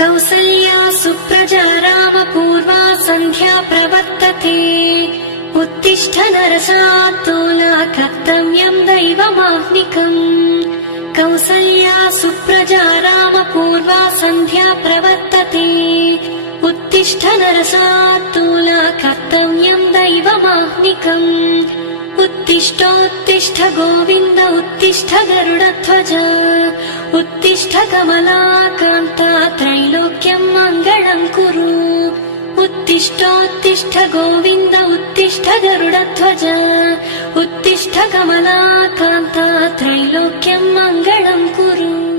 कौसल्या सुप्रजा रामपूर्वा सन्ध्या प्रवर्तते उत्तिष्ठ नरशार्दूला कर्तव्यं दैवमाह्निकम् कौसल्या सुप्रजा रामपूर्वा सन्ध्या प्रवर्तते उत्तिष्ठ नरशार्दूला कर्तव्यं दैवमाह्निकम् उत्तिष्ठोत्तिष्ठ गोविन्द उत्तिष्ठ गरुडध्वज उत्तिष्ठ कमलाकान्ता त्रैलोक्यं मङ्गलं कुरु उत्तिष्ठोत्तिष्ठ गोविन्द उत्तिष्ठ गरुडध्वज उत्तिष्ठ कमलाकान्ता त्रैलोक्यं मङ्गलं कुरु।